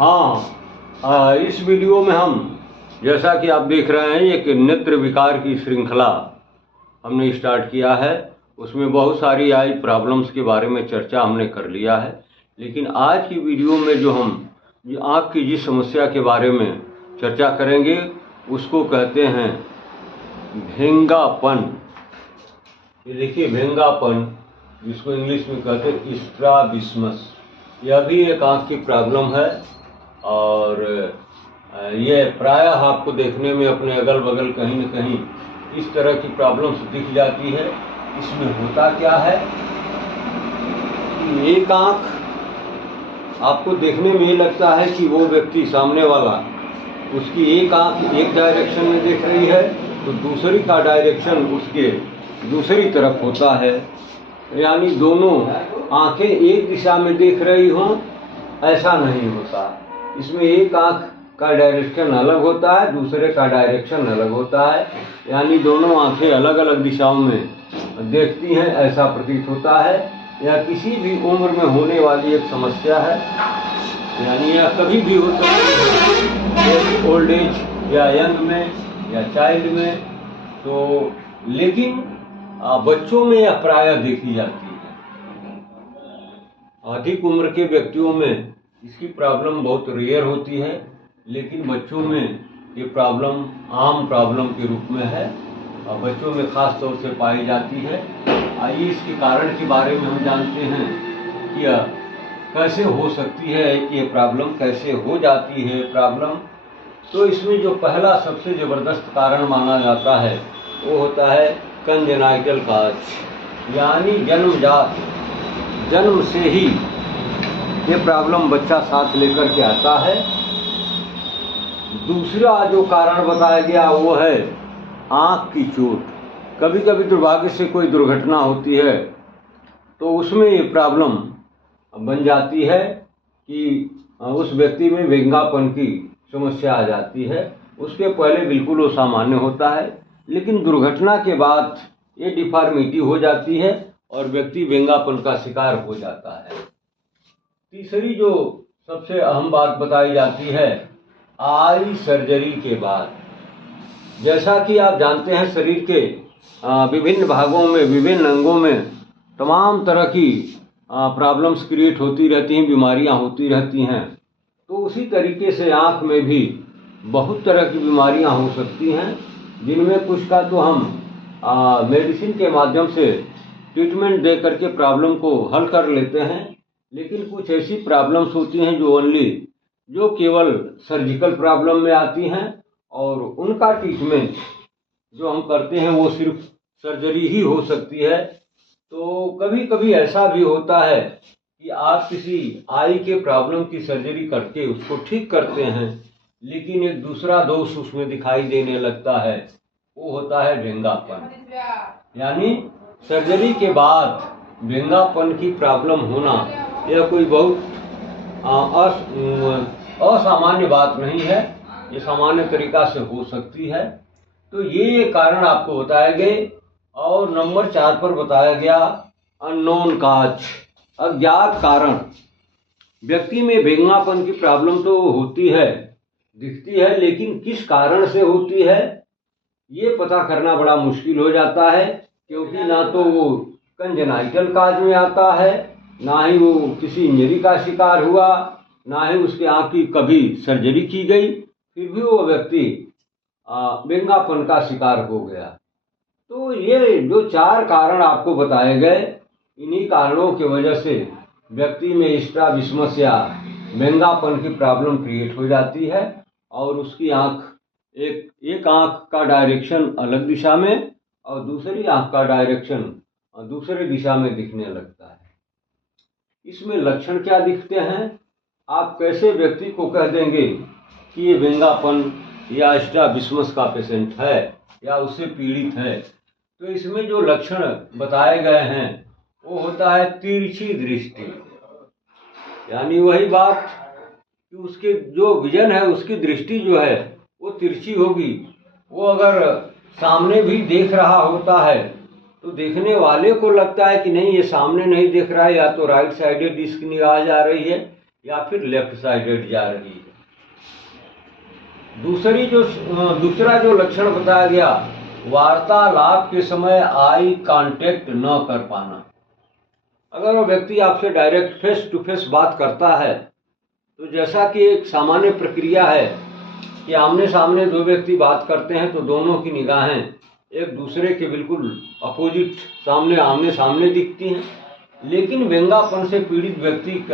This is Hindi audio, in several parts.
इस वीडियो में हम, जैसा कि आप देख रहे हैं, एक नेत्र विकार की श्रृंखला हमने स्टार्ट किया है। उसमें बहुत सारी आई प्रॉब्लम्स के बारे में चर्चा हमने कर लिया है। लेकिन आज की वीडियो में जो हम आँख की जिस समस्या के बारे में चर्चा करेंगे उसको कहते हैं भेंगापन। ये देखिए भेंगापन, जिसको इंग्लिश में कहते हैं स्ट्राबिस्मस। यह भी एक आँख की प्रॉब्लम है और ये प्रायः आपको देखने में अपने अगल बगल कहीं न कहीं इस तरह की प्रॉब्लम्स दिख जाती है। इसमें होता क्या है कि एक आँख आपको देखने में ये लगता है कि वो व्यक्ति सामने वाला, उसकी एक आँख एक डायरेक्शन में देख रही है तो दूसरी का डायरेक्शन उसके दूसरी तरफ होता है, यानी दोनों आंखें एक दिशा में देख रही हों, ऐसा नहीं होता। इसमें एक आंख का डायरेक्शन अलग होता है, दूसरे का डायरेक्शन अलग होता है, यानी दोनों आंखें अलग अलग दिशाओं में देखती हैं, ऐसा प्रतीत होता है। यह किसी भी उम्र में होने वाली एक समस्या है, यानी यह कभी भी हो सकती है, ओल्ड एज या यंग में या चाइल्ड में। तो लेकिन बच्चों में यह प्रायः देखी जाती है। अधिक उम्र के व्यक्तियों में इसकी प्रॉब्लम बहुत रेयर होती है, लेकिन बच्चों में ये प्रॉब्लम आम प्रॉब्लम के रूप में है और बच्चों में ख़ास तौर से पाई जाती है। आइए इसके कारण के बारे में हम जानते हैं कि यह कैसे हो सकती है, कि ये प्रॉब्लम कैसे हो जाती है प्रॉब्लम। तो इसमें जो पहला सबसे ज़बरदस्त कारण माना जाता है वो होता है कंजेनाइटल काज, यानी जन्मजात, जन्म से ही ये प्रॉब्लम बच्चा साथ लेकर के आता है। दूसरा जो कारण बताया गया वो है आँख की चोट। कभी कभी दुर्भाग्य से कोई दुर्घटना होती है तो उसमें ये प्रॉब्लम बन जाती है कि उस व्यक्ति में भेंगापन की समस्या आ जाती है। उसके पहले बिल्कुल वो सामान्य होता है, लेकिन दुर्घटना के बाद ये डिफॉर्मिटी हो जाती है और व्यक्ति भेंगापन का शिकार हो जाता है। तीसरी जो सबसे अहम बात बताई जाती है आई सर्जरी के बाद। जैसा कि आप जानते हैं, शरीर के विभिन्न भागों में, विभिन्न अंगों में तमाम तरह की प्रॉब्लम्स क्रिएट होती रहती हैं, बीमारियां होती रहती हैं। तो उसी तरीके से आँख में भी बहुत तरह की बीमारियां हो सकती हैं, जिनमें कुछ का तो हम मेडिसिन के माध्यम से ट्रीटमेंट दे करके प्रॉब्लम को हल कर लेते हैं। लेकिन कुछ ऐसी प्रॉब्लम्स होती हैं जो केवल सर्जिकल प्रॉब्लम में आती हैं और उनका ट्रीटमेंट जो हम करते हैं वो सिर्फ सर्जरी ही हो सकती है। तो कभी कभी ऐसा भी होता है कि आप किसी आई के प्रॉब्लम की सर्जरी करके उसको ठीक करते हैं, लेकिन एक दूसरा दोष उसमें दिखाई देने लगता है, वो होता है भेंगापन। यानी सर्जरी के बाद भेंगापन की प्रॉब्लम होना यह कोई बहुत असामान्य बात नहीं है, ये सामान्य तरीका से हो सकती है। तो ये कारण आपको बताए गए। और नंबर 4 पर बताया गया अननोन काज, अज्ञात कारण। व्यक्ति में भेंगापन की प्रॉब्लम तो होती है, दिखती है, लेकिन किस कारण से होती है ये पता करना बड़ा मुश्किल हो जाता है, क्योंकि ना तो वो कंजेनाइटल काज में आता है, ना ही वो किसी इंजरी का शिकार हुआ, ना ही उसके आँख की कभी सर्जरी की गई, फिर भी वो व्यक्ति भेंगापन का शिकार हो गया। तो ये जो 4 कारण आपको बताए गए, इन्हीं कारणों की वजह से व्यक्ति में स्ट्राबिस्मस या भेंगापन की प्रॉब्लम क्रिएट हो जाती है और उसकी आँख एक आँख का डायरेक्शन अलग दिशा में और दूसरी आँख का डायरेक्शन दूसरी दिशा में दिखने लगता है। इसमें लक्षण क्या दिखते हैं? आप कैसे व्यक्ति को कह देंगे कि ये भेंगापन या स्ट्राबिस्मस का पेशेंट है या उससे पीड़ित है? तो इसमें जो लक्षण बताए गए हैं वो होता है तिरछी दृष्टि, यानी वही बात कि उसके जो विजन है, उसकी दृष्टि जो है वो तिरछी होगी। वो अगर सामने भी देख रहा होता है तो देखने वाले को लगता है कि नहीं, ये सामने नहीं देख रहा है, या तो राइट साइडेड इसकी निगाह जा रही है या फिर लेफ्ट साइडेड जा रही है। दूसरा जो लक्षण बताया गया, वार्तालाप के समय आई कांटेक्ट न कर पाना। अगर वो व्यक्ति आपसे डायरेक्ट फेस टू फेस बात करता है तो जैसा कि एक सामान्य प्रक्रिया है कि आमने सामने दो व्यक्ति बात करते हैं तो दोनों की निगाहें एक दूसरे के बिल्कुल अपोजिट आमने सामने दिखती हैं, लेकिन व्यंग्यापन से पीड़ित व्यक्ति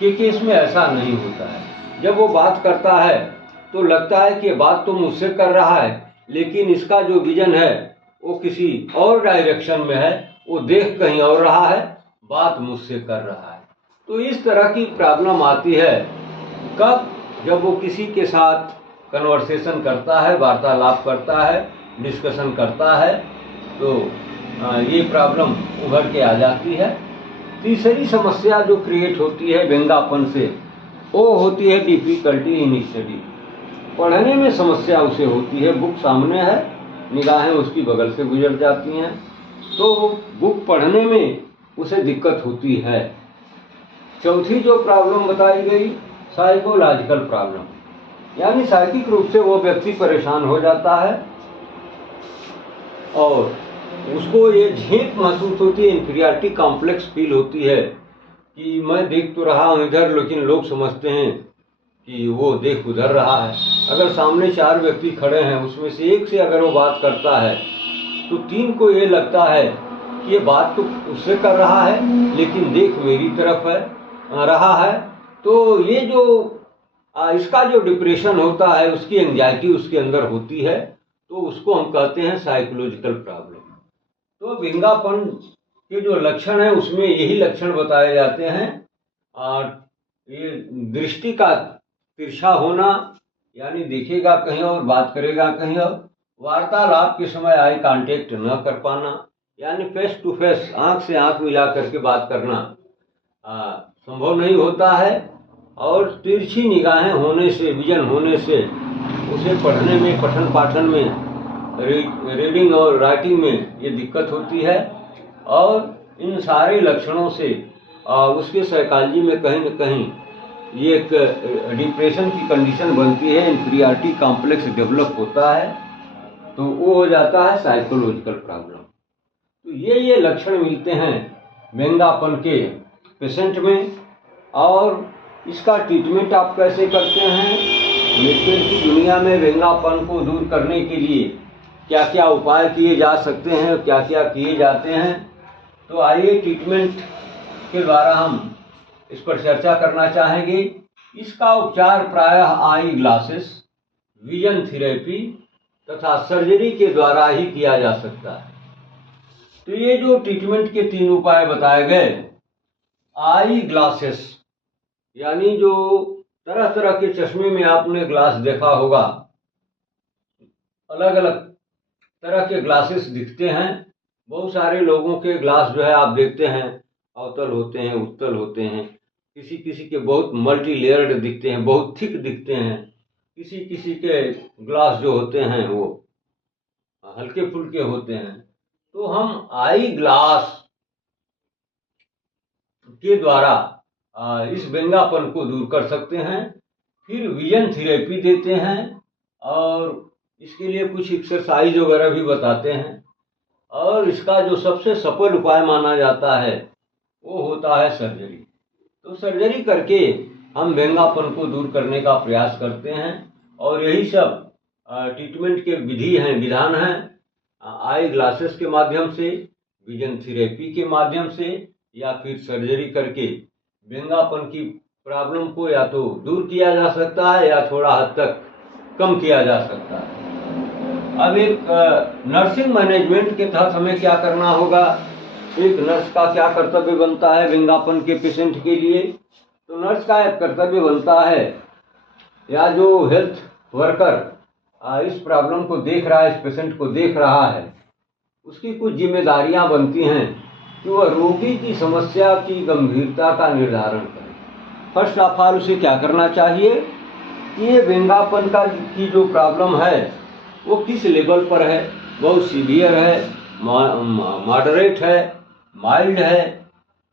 के केस में ऐसा नहीं होता है। जब वो बात करता है तो लगता है कि बात तो मुझसे कर रहा है, लेकिन इसका जो विजन है वो किसी और डायरेक्शन में है, वो देख कहीं और रहा है, बात मुझसे कर रहा है। तो इस तरह की प्रॉब्लम आती है कब? जब वो किसी के साथ कन्वर्सेशन करता है, वार्तालाप करता है, डिस्कशन करता है, तो ये प्रॉब्लम उभर के आ जाती है। तीसरी समस्या जो क्रिएट होती है व्यंग्यापन से, वो होती है डिफिकल्टी इन स्टडी। पढ़ने में समस्या उसे होती है, बुक सामने है, निगाहें उसकी बगल से गुजर जाती हैं, तो बुक पढ़ने में उसे दिक्कत होती है। चौथी जो प्रॉब्लम बताई गई, साइकोलॉजिकल प्रॉब्लम, यानी साइकिक रूप से वो व्यक्ति परेशान हो जाता है और उसको ये झेप महसूस होती है, इंफीरियरिटी कॉम्प्लेक्स फील होती है कि मैं देख तो रहा हूँ इधर, लेकिन लोग समझते हैं कि वो देख उधर रहा है। अगर सामने 4 व्यक्ति खड़े हैं, उसमें से एक से अगर वो बात करता है तो 3 को ये लगता है कि ये बात तो उससे कर रहा है, लेकिन देख मेरी तरफ रहा है। तो ये जो इसका जो डिप्रेशन होता है, उसकी एंजाइटी उसके अंदर होती है, तो उसको हम कहते हैं साइकोलॉजिकल प्रॉब्लम। तो व्यंग्यापन के जो लक्षण है उसमें यही लक्षण बताए जाते हैं। और ये दृष्टि का तिरछा होना, यानी देखेगा कहीं और बात करेगा कहीं और। वार्तालाप के समय आई कांटेक्ट न कर पाना, यानी फेस टू फेस आंख से आंख मिला करके बात करना संभव नहीं होता है। और तिरछी निगाहें होने से, विजन होने से उसे पढ़ने में, पठन पाठन में, रीडिंग और राइटिंग में ये दिक्कत होती है। और इन सारे लक्षणों से उसके साइकोलॉजी में कहीं न कहीं ये एक डिप्रेशन की कंडीशन बनती है, इंफीरियरिटी कॉम्प्लेक्स डेवलप होता है, तो वो हो जाता है साइकोलॉजिकल प्रॉब्लम। तो ये लक्षण मिलते हैं व्यंग्यापन के पेशेंट में। और इसका ट्रीटमेंट आप कैसे करते हैं? मेडिकल की दुनिया में व्यंग्यापन को दूर करने के लिए क्या क्या उपाय किए जा सकते हैं, क्या क्या किए जाते हैं, तो आइए ट्रीटमेंट के द्वारा हम इस पर चर्चा करना चाहेंगे। इसका उपचार प्रायः आई ग्लासेस, विजन थेरेपी तथा सर्जरी के द्वारा ही किया जा सकता है। तो ये जो ट्रीटमेंट के 3 उपाय बताए गए, आई ग्लासेस यानी जो तरह तरह के चश्मे में आपने ग्लास देखा होगा, अलग अलग तरह के ग्लासेस दिखते हैं। बहुत सारे लोगों के ग्लास जो है आप देखते हैं अवतल होते हैं, उत्तल होते हैं, किसी किसी के बहुत मल्टी लेयर्ड दिखते हैं, बहुत थिक दिखते हैं, किसी किसी के ग्लास जो होते हैं वो हल्के फुल्के होते हैं। तो हम आई ग्लास के द्वारा इस व्यंग्यापन को दूर कर सकते हैं। फिर विजन थेरेपी देते हैं और इसके लिए कुछ एक्सरसाइज वगैरह भी बताते हैं। और इसका जो सबसे सफल उपाय माना जाता है वो होता है सर्जरी। तो सर्जरी करके हम व्यंग्यापन को दूर करने का प्रयास करते हैं। और यही सब ट्रीटमेंट के विधान हैं, आई ग्लासेस के माध्यम से, विजन थेरेपी के माध्यम से, या फिर सर्जरी करके व्यंग्यापन की प्रॉब्लम को या तो दूर किया जा सकता है या थोड़ा हद तक कम किया जा सकता है। अब एक नर्सिंग मैनेजमेंट के तहत हमें क्या करना होगा, एक नर्स का क्या कर्तव्य बनता है व्यंग्यापन के पेशेंट के लिए? तो नर्स का एक कर्तव्य बनता है, या जो हेल्थ वर्कर इस प्रॉब्लम को देख रहा है, इस पेशेंट को देख रहा है, उसकी कुछ जिम्मेदारियां बनती हैं कि वह रोगी की समस्या की गंभीरता का निर्धारण करे। फर्स्ट ऑफ ऑल उसे क्या करना चाहिए कि ये व्यंग्यापन की जो प्रॉब्लम है वो किस लेवल पर है, बहुत सीवियर है, मॉडरेट है, माइल्ड है।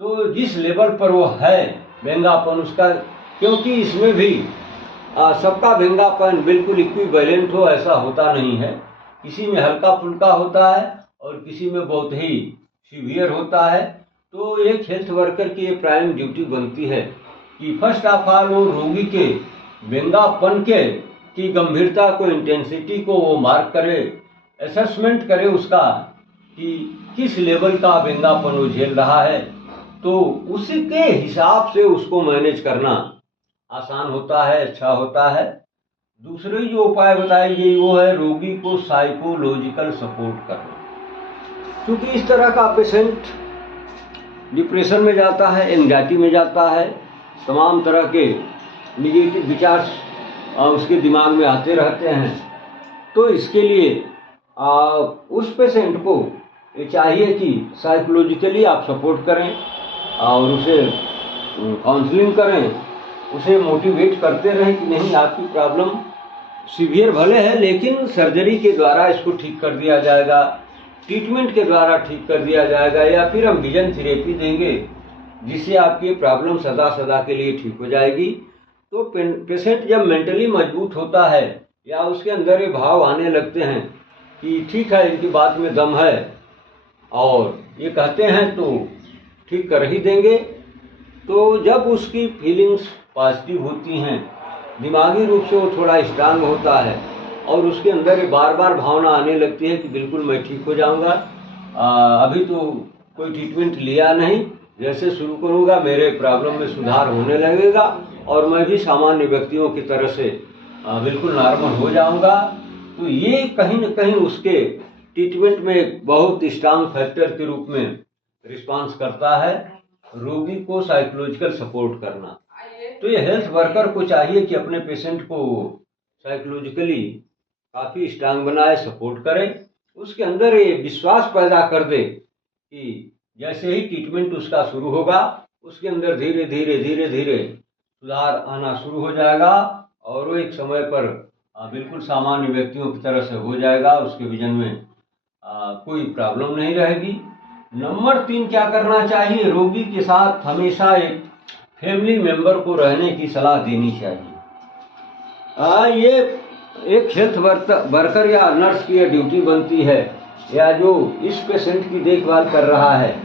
तो जिस लेवल पर वो है व्यंग्यापन, उसका क्योंकि इसमें भी सबका व्यंगापन बिल्कुल इक्विवेलेंट हो ऐसा होता नहीं है। किसी में हल्का फुल्का होता है और किसी में बहुत ही सीवियर होता है। तो एक हेल्थ वर्कर की ये प्राइम ड्यूटी बनती है कि फर्स्ट ऑफ ऑल वो रोगी के व्यंगापन की गंभीरता को, इंटेंसिटी को वो मार्क करे, असेसमेंट करे उसका कि किस लेवल का व्यंगापन वो झेल रहा है। तो उसी के हिसाब से उसको मैनेज करना आसान होता है, अच्छा होता है। दूसरी जो उपाय बताई गई वो है रोगी को साइकोलॉजिकल सपोर्ट करना। क्योंकि इस तरह का पेशेंट डिप्रेशन में जाता है, एंग्जाइटी में जाता है, तमाम तरह के निगेटिव विचार उसके दिमाग में आते रहते हैं। तो इसके लिए उस पेशेंट को ये चाहिए कि साइकोलॉजिकली आप सपोर्ट करें और उसे काउंसलिंग करें, उसे मोटिवेट करते रहें कि नहीं आपकी प्रॉब्लम सीवियर भले है लेकिन सर्जरी के द्वारा इसको ठीक कर दिया जाएगा, ट्रीटमेंट के द्वारा ठीक कर दिया जाएगा, या फिर हम विजन थेरेपी देंगे जिससे आपकी प्रॉब्लम सदा सदा के लिए ठीक हो जाएगी। तो पेशेंट जब मेंटली मजबूत होता है या उसके अंदर ये भाव आने लगते हैं कि ठीक है इनकी बात में दम है और ये कहते हैं तो ठीक कर ही देंगे, तो जब उसकी फीलिंग्स पॉजिटिव होती हैं, दिमागी रूप से वो थोड़ा स्ट्रांग होता है और उसके अंदर ये बार बार भावना आने लगती है कि बिल्कुल मैं ठीक हो जाऊंगा, अभी तो कोई ट्रीटमेंट लिया नहीं, जैसे शुरू करूंगा मेरे प्रॉब्लम में सुधार होने लगेगा और मैं भी सामान्य व्यक्तियों की तरह से बिल्कुल नॉर्मल हो जाऊंगा। तो ये कहीं न कहीं उसके ट्रीटमेंट में एक बहुत स्ट्रांग फैक्टर के रूप में रिस्पांस करता है रोगी को साइकोलॉजिकल सपोर्ट करना। तो ये हेल्थ वर्कर को चाहिए कि अपने पेशेंट को साइकोलॉजिकली काफ़ी स्ट्रांग बनाए, सपोर्ट करे, उसके अंदर ये विश्वास पैदा कर दे कि जैसे ही ट्रीटमेंट उसका शुरू होगा उसके अंदर धीरे धीरे धीरे धीरे सुधार आना शुरू हो जाएगा और वो एक समय पर बिल्कुल सामान्य व्यक्तियों की तरह से हो जाएगा, उसके विजन में कोई प्रॉब्लम नहीं रहेगी। नंबर 3 क्या करना चाहिए, रोगी के साथ हमेशा एक फैमिली मेंबर को रहने की सलाह देनी चाहिए। ये एक हेल्थ वर्कर या नर्स की ड्यूटी बनती है, या जो इस पेशेंट की देखभाल कर रहा है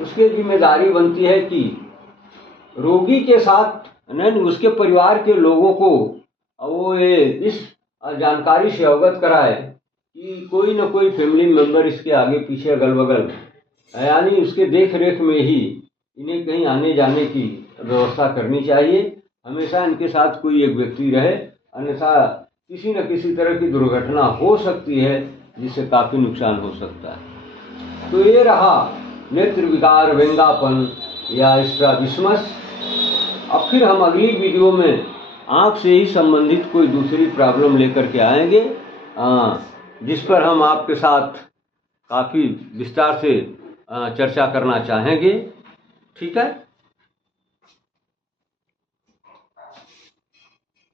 उसकी जिम्मेदारी बनती है कि रोगी के साथ नहीं उसके परिवार के लोगों को वो इस जानकारी से अवगत कराए कि कोई न कोई फैमिली मेंबर इसके आगे पीछे अगल बगल, यानी उसके देख रेख में ही इन्हें कहीं आने जाने की व्यवस्था करनी चाहिए। हमेशा इनके साथ कोई एक व्यक्ति रहे, अन्यथा किसी न किसी तरह की दुर्घटना हो सकती है जिससे काफ़ी नुकसान हो सकता है। तो ये रहा नेत्र विकार, व्यंगापन या स्ट्रैबिस्मस। अब फिर हम अगली वीडियो में आँख से ही संबंधित कोई दूसरी प्रॉब्लम लेकर के आएंगे, जिस पर हम आपके साथ काफ़ी विस्तार से चर्चा करना चाहेंगे। ठीक है।